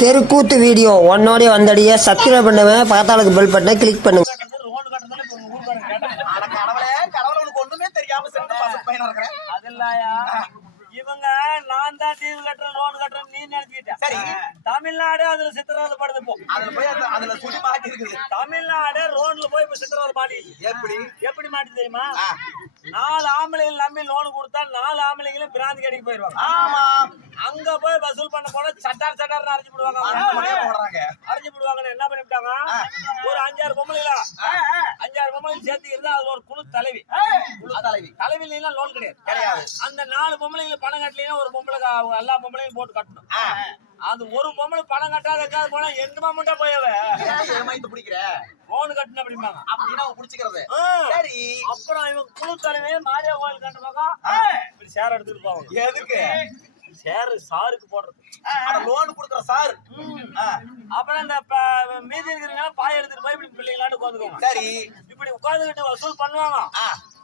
தெருக்கூத்து video ஒன்னோடய வந்தடிய subscribe பண்ணுவேன், பக்கத்தாளுக்கு bell பட்டனை கிளிக் பண்ணுங்க. இவங்க நான் தான் டிவி கட்டுறேன் லோன் கட்டுறேன் நீ நினைச்சுக்கிட்டேன். சரி, தமிழ்நாடு அதுல சித்திரவதை படுது. இப்போ அதுல போய் அதுல சுடி மாட்டி இருக்குது. தமிழ்நாடு ரோட்ல போய் இப்ப சித்திரவதை மாட்டி. எப்படி மாட்டி தெரியுமா? 4 ஆம்பளைகள் நம்பி லோன் கொடுத்தா 4 ஆம்பளைங்களும் பிராந்தி கடைக்கு போயிருவாங்க. ஆமா, அங்க போய் வசூல் பண்ண போன சட்டார் சட்டார்னு அரைஞ்சு போடுவாங்க. அரைஞ்சு போடுவாங்கன்னு என்ன பண்ணிவிட்டாங்க, ஒரு 5-6 பொம்பளைங்களா 5-6 பொம்பளைங்க சேர்த்து இருந்தா அது ஒரு குழு தலைவி. தலைவி இல்லைன்னா லோன் கிடையாது. அந்த 4 பொம்பளைங்களுக்கு பணம் கட்டலைன்னா ஒரு பொம்பளைக்கு அவங்க எல்லா பொம்பளையும் போட்டு கட்டணும். அது ஒரு பொம்பளை பணம் கட்டாத போனா எந்த மாமண்டா போயவ பிடிக்கிற லோன் கட்டணும் அப்படிம்பாங்க. அப்படின்னா பிடிச்சிக்கிறது. சரி, அப்புறம் இவங்க குழு தலைமையே மாரியா கோயில் கட்ட பக்கம் இப்படி சேர் எடுத்துட்டு போவாங்க. எதுக்கு? சேரு சாருக்கு போடுறது, லோன் கொடுக்குற சார். அப்புறம் இந்த மீதி இருக்கிறவங்க பாய் எடுத்துட்டு போய் இப்படி பிள்ளைங்களாட்டு உட்காந்துக்குவாங்க. சரி, இப்படி உட்காந்துக்கிட்டு வசூல் பண்ணுவாங்க.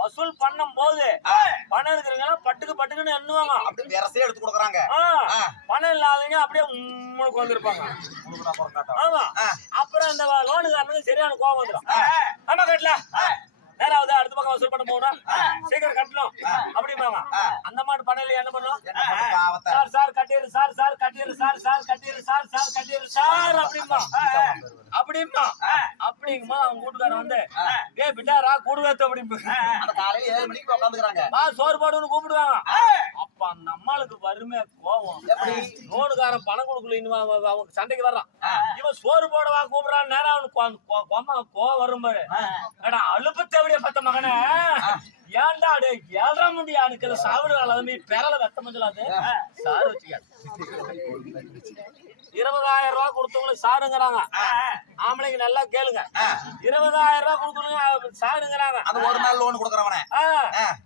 வசூல் பண்ணும் போது பணம் இருக்கிறவங்க பட்டுக்குன்னு எண்ணுவாங்க. அப்படி விரசே எடுத்து கொடுக்குறாங்க. பணம் இல்லாதவங்க அப்படியே முன்னுக்கு வந்திருப்பாங்க. ஆமா, அப்புறம் இந்த லோனுக்காரனுக்கு சரியான கோபம் வந்துடும். ஆமா, கட்டல நேராவது அடுத்த பக்கம் வசூல் பண்ண போகணும், சீக்கிரம் கட்டணும் அப்படிம்பாங்க. அந்த மாதிரி பணம் இல்லையா என்ன பண்ணும்? சார் சார் கட்டிடு, சார் சார் கட்டிடு, சார் சார் கட்டிடு, சார் சார் கட்டிடு சார் அப்படிம்பா. அப்படிங்கும்போது அவங்க கூட்டுக்காரன் வந்து ஏ பிட்டாரா கூடுவேத்து அப்படிம்பு. காலையில 7 மணிக்கு உட்காந்துக்கிறாங்க. சோறு போடுன்னு கூப்பிடுவாங்க. அப்ப அந்த அம்மாளுக்கு வறுமை கோவம். லோனுக்காரன் பணம் கொடுக்கல, அவங்க சண்டைக்கு வர்றான். இவன் சோறு போடவா கூப்பிடுறான். நேரம் அவனுக்கு கோவம் வரும். அழுப்பத்தை பத்த மகன ஏன்டா அடே 7 முடியா அனுக்கிற சாவிடுறாள் பெறல வெத்த மஞ்சளாது சாரு வச்சுக்க 20,000 ரூபாய் கொடுத்தவங்களுக்கு சாருங்கிறாங்க. ஆம்பளைங்க நல்லா கேளுங்க, 20,000 ரூபாய் கொடுத்தவங்க சாருங்கிறாங்க. அது ஒரு நாள் லோன் கொடுக்குறவனே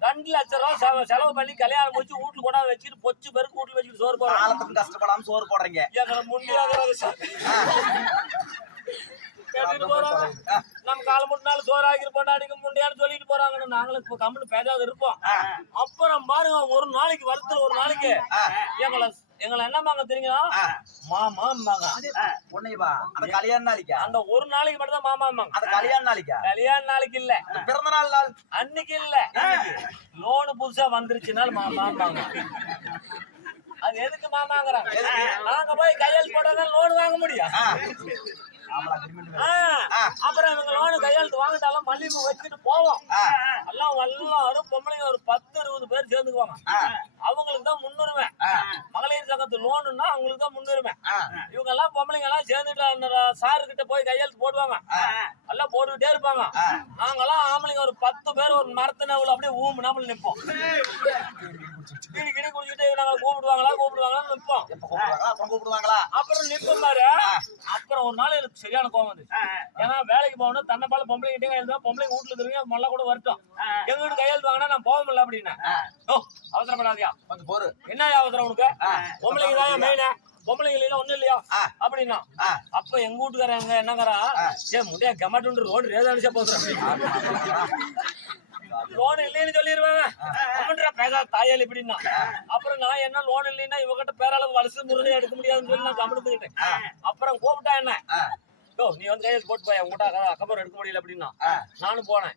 2 லட்சம் ரூபாய் செலவு பண்ணி கல்யாணம் முடிச்சு வீட்டுல கூட வச்சுட்டு பொச்சு பேருக்கு வீட்டுல வச்சுட்டு சோறு போடுறோம். கஷ்டப்படாம சோறு போடுறீங்க. எங்களை முன்னியாகிறது சார் கேட்டுட்டு போறாங்க. நம்ம கால முன்னாள் சோறாகிரு பொண்டாடிக்கு முண்டியான்னு சொல்லிட்டு போறாங்கன்னு நாங்களும் இப்ப கம்முன்னு பேசாத இருப்போம். அப்புறம் பாருங்க, ஒரு நாளைக்கு வருஷத்துல ஒரு நாளைக்கு எங்களை என்னமாங்க தெரியுங்களா, மாமாம்பாங்க. கல்யாண நாளைக்கு அந்த ஒரு நாளைக்கு மட்டும் தான் மாமாம்பாங்க. அந்த கல்யாண நாளைக்கு இல்ல, பிறந்த நாள் அன்னைக்கு இல்ல, லோனு புதுசா வந்துருச்சுனால மாமாம்பாங்க. அது எதுக்கு மாமாங்கிறாங்க? நாங்க போய் கையெழுத்து போட்டா லோன் வாங்க முடியும். அப்புறம் இவங்க லோனு கையெழுத்து வாங்கிட்டாலும் மல்லிகை வச்சுட்டு போவோம். எல்லாம் எல்லாரும் பொம்பளைங்க ஒரு 10-20 பேர் சேர்ந்துக்குவாங்க. அவங்களுக்கு தான் முன்னுரிமை. மகளிர் சங்கத்து லோனுன்னா அவங்களுக்கு தான் முன்னுரிமை. இவங்க எல்லாம் பொம்பளைங்க எல்லாம் சேர்ந்துட்டு அந்த சாரு கிட்ட போய் கையெழுத்து போடுவாங்க. எல்லாம் போட்டுக்கிட்டே இருப்பாங்க. நாங்கெல்லாம் ஆம்பளைங்க ஒரு 10 பேர் ஒரு மரத்து நவுல அப்படியே ஊம்பு நாமல நிற்போம். கிடி குடிச்சுட்டு நாங்க கூப்பிடுவாங்களான்னு நிற்போம். அப்புறம் நிற்போம் பாரு. அப்புறம் ஒரு நாள் எனக்கு சரியான கோவம் வந்து, ஏன்னா வேலைக்கு போகணும், தன்னை பால பொம்பளை கிட்டே கையெழுத்து, பொம்பளை வீட்டுல இருக்கிறீங்க மொல்ல கூட வரட்டும், எங்க வீட்டு கையெழுத்து வாங்கினா நான் போக முடியல அப்படின்னா. அவசரப்படாதியா போரு, என்ன அவசரம் உனக்கு? பொம்பளைங்க தான் மெயினா, பொம்பளைங்க ஒண்ணும் இல்லையா அப்படின்னா. அப்ப எங்க வீட்டுக்காரங்க என்னங்கிறா, ஏ முடியா கமாட்டு ரோடு ரேதாடிச்சா போதுறேன், லோன் இல்லைன்னு சொல்லிடுவாங்க பேசா தாயால் இப்படின்னா. அப்புறம் நான் என்ன லோன் இல்லைன்னா இவகிட்ட பேராளவு வலசு முருகை எடுக்க முடியாதுன்னு சொல்லி நான் கவனித்துக்கிட்டேன். அப்புறம் கூப்பிட்டா என்ன, நீ வந்து கையெழுத்து போட்டு போய் உங்ககிட்ட அக்கப்புறம் எடுக்க முடியல அப்படின்னா. நானும் போனேன்.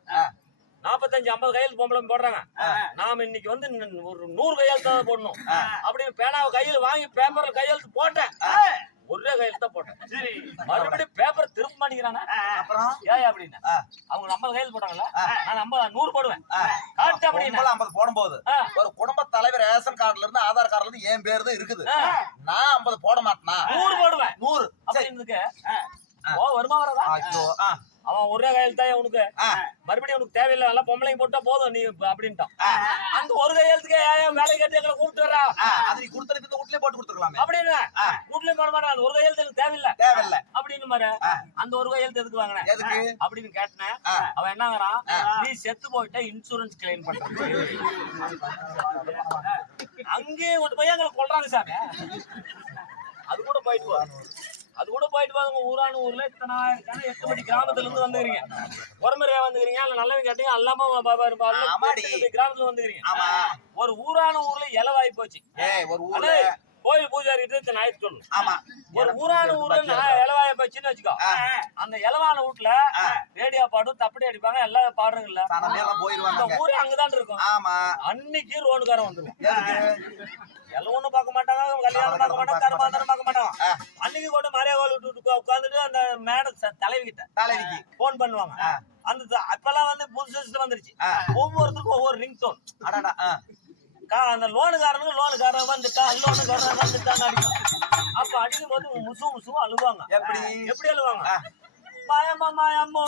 45-50 கையெழுத்து பொம்பளை போடுறாங்க. நாம இன்னைக்கு வந்து ஒரு 100 கையெழுத்தாவது போடணும் அப்படின்னு பேனாவை கையில் வாங்கி பேப்பர்ல கையெழுத்து போட்டேன். ஒரே கையெழுத்து தான் போட்டேன். மறுபடியும் பேப்பர் திரும்ப மாட்டேங்கிறாங்க. அப்புறம் ஏன் அப்படின்னு அவங்க 50 கையெழுத்து போட்டாங்கல்ல, நான் 100 போடுவேன். 50 போடும்போது ஒரு குடும்ப தலைவர் ரேஷன் கார்டுல இருந்து ஆதார் கார்டுல இருந்து என் பேரு தான் இருக்குது. நான் 50 போட மாட்டேனா, 100 போடுவேன். 100 அப்படின்னு வருமா வரதா? அவன் ஒரே கையெழுத்தா உனக்கு, மறுபடியும் உனக்கு தேவையில்லை, நல்லா பொம்பளைங்க போட்டா போதும் நீ அப்படின்ட்டான். அந்த ஒரு கையெழுத்துக்கு வேலை கட்டி எங்களை கூப்பிட்டு வரா, அது நீ கொடுத்துருக்கு வீட்லயே போட்டு கொடுத்துருக்கலாம் அப்படின்னு. வீட்லயே போட மாட்டேன், அந்த ஒரு கையெழுத்து எனக்கு தேவையில்லை அப்படின்னு மாதிரி. அந்த ஒரு கையெழுத்து எதுக்கு வாங்கினேன் எதுக்கு அப்படின்னு கேட்டேன். அவன் என்னங்கிறான், நீ செத்து போயிட்ட இன்சூரன்ஸ் கிளைம் பண்ற, அங்கேயே கொண்டு போய் எங்களை கொள்றாங்க சாமி. அது கூட போயிட்டு அது கூட போயிட்டு பாருங்க. ஊரான ஊர்ல இத்தனை 8 மணி கிராமத்துல இருந்து வந்துக்கிறீங்க. உரமுறையா வந்துக்கிறீங்க. இல்ல நல்லவங்க கேட்டீங்க. அல்லாம கிராமத்துல வந்துக்கிறீங்க. ஒரு ஊரான ஊர்ல இலவாய் போச்சு. கோயில் பூஜாரி கிட்ட ஞாயிற்று சொல்லணும். ஆமா. ஒரு ஊரான ஊர்ல இலவாய போச்சுன்னு வச்சுக்கோ. அந்த இலவான வீட்டுல ரேடியோ பாடும், தப்படி அடிப்பாங்க, எல்லாம் பாடுறீங்கல்ல. அந்த ஊரே அங்கதான் இருக்கும். அன்னைக்கு ரோடுக்காரன் வந்துருவான். எல்லாம் ஒண்ணும் பார்க்க மாட்டாங்க, கல்யாணம் பார்க்க மாட்டாங்க, கருமாந்தரம் பார்க்க மாட்டாங்க. அன்னைக்கு கூட மரியாதை விட்டு உட்காந்துட்டு அந்த மேடம் தலைவி கிட்ட போன் பண்ணுவாங்க. அந்த அப்பெல்லாம் வந்து புது சிஸ்டம் வந்துருச்சு. ஒவ்வொருத்தருக்கும் ஒவ்வொரு ரிங் டோன். அந்த லோனுக்காரனுக்கு லோனுக்காரன் வந்துட்டா, லோனுக்காரன் வந்துட்டான்னு அடிக்கும். அப்ப அடிக்கும் போது முசும் அழுவாங்க. எப்படி அழுவாங்க? மாயம்மா மாயம்மோ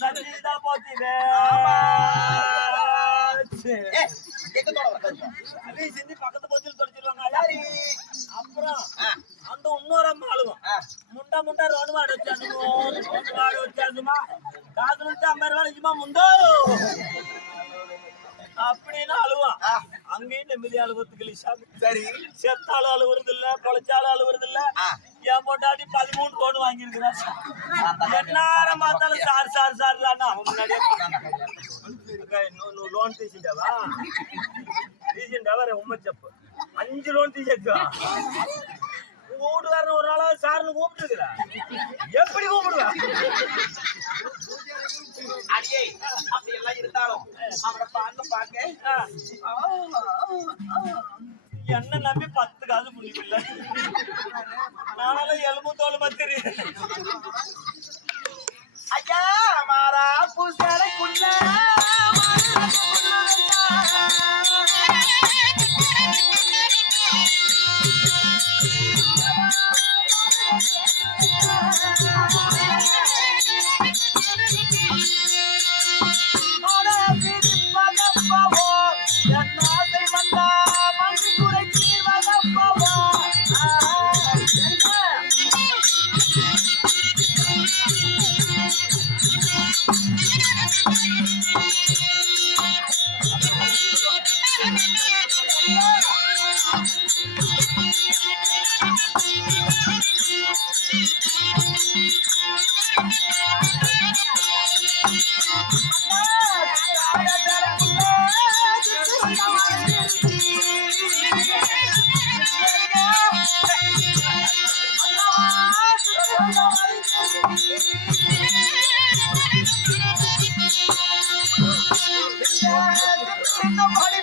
சஞ்சிதா போச்சுவே செஞ்சு பக்கத்து போச்சு தொடச்சிருவாங்க. அப்புறம் அந்த இன்னொரு அம்மா அழுவும். முண்டா ரோடு மாடு வச்சாச்சுமா காசு வச்சு 50 ரூபாய் வச்சுமா முண்டோ அப்படின்னு அழுவான். அங்கேயும் நிம்மதி அழுவத்துக்கு சரி செத்தாலும் அழுவுறது இல்ல, பொழைச்சாலும் அழுவுறது இல்ல. என் பொண்டாட்டி 13 கோடு வாங்கியிருக்கிறான். என்னாரம் பார்த்தாலும் சார் அவன் முன்னாடியே லோன் தீசிண்டாவா உம்மச்சப்பு 5 லோன் தீசா. உங்க வீட்டுக்காரன் ஒரு நாளா சார்னு கூப்பிட்டு எப்படி கூப்பிடுவேன்? அப்படி எல்லாம் இருந்தாலும் அவனை பார்க்க என்ன நம்பி 10 காசு புரியல. நானாலும் எலும்பு தோல் பத்திரி. ஐயா மாறா பூசலைக்குள்ள Somebody,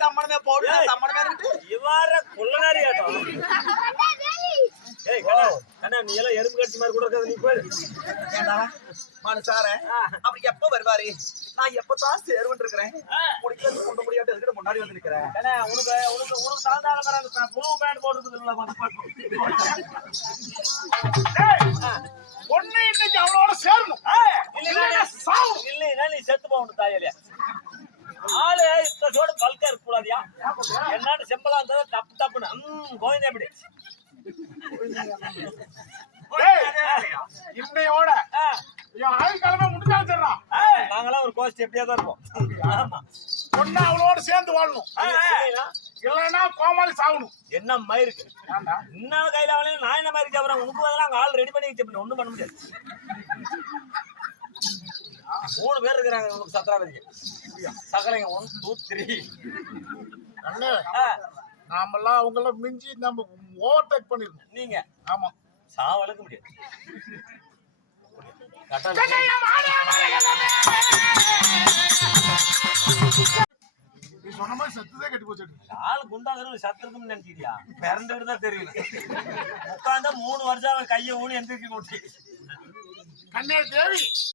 தம்மனமே போடு தம்மனமே இவார கொள்ளனாரி ஆட்டம் ஏய் கண்ணா கண்ணா நீ எல்லாம் எறும்பு கடிச்ச மாதிரி கூட இருக்காது நீ போய் ஏண்டா மனுஷார அப்படி எப்ப வருவாரு நான் எப்பதான் சேருவன் இருக்கிறேன் முடிக்கிறது கொண்டு முடியாட்டு எதுக்கிட்ட முன்னாடி வந்து நிக்கிறேன் கண்ணா உனக்கு உனக்கு உனக்கு தகுந்தால மாதிரி அந்த புழு பேண்ட் போடுறது இல்லை ஒண்ணு இன்னைக்கு அவளோட சேரணும் இல்லைன்னா நீ செத்து போகணும் தாயாலியா ஆளு இத்தோட பல்கா இருக்க கூடாதியா என்னன்னு செம்பலா இருந்தா தப்பு தப்புன்னு கோவிந்தா எப்படி இன்னையோட என் ஆயுள் காலமே முடிஞ்சாலும் சரிதான். நாங்களாம் ஒரு கோஷ்டி எப்படியா தான் இருப்போம் ஆமா ஒண்ணு அவளோட சேர்ந்து வாழணும் இல்லைன்னா கோமாளி சாகணும். என்ன மயிருக்கு இன்னும் கையில அவளையும் நான் என்ன மாதிரி சாப்பிட்றேன் உனக்கு பதிலாக அங்க ஆள் ரெடி பண்ணி வச்சு ஒண்ணும் பண்ண முடியாது 3 பேர் இருக்கிறாங்க உங்களுக்கு சத்திராபதிக்கு சகலைங்க 1 2 3 நாமெல்லாம் அவங்கள மிஞ்சி நம்ம ஓவர்டேக் பண்ணிருக்கோம். நீங்க ஆமா சாவலுக்கு முடியாது நீ சொன்ன மாதிரி சத்துதே கட்டி போச்சு. ஆளு குண்டாகிறவங்க சத்திருக்கும்னு நினைச்சிட்டியா பிறந்துட்டு தான் தெரியல உட்காந்தா 3 வருஷம் அவன் கையை ஊனி எந்திரிக்க முடிச்சு. கண்ணே தேவி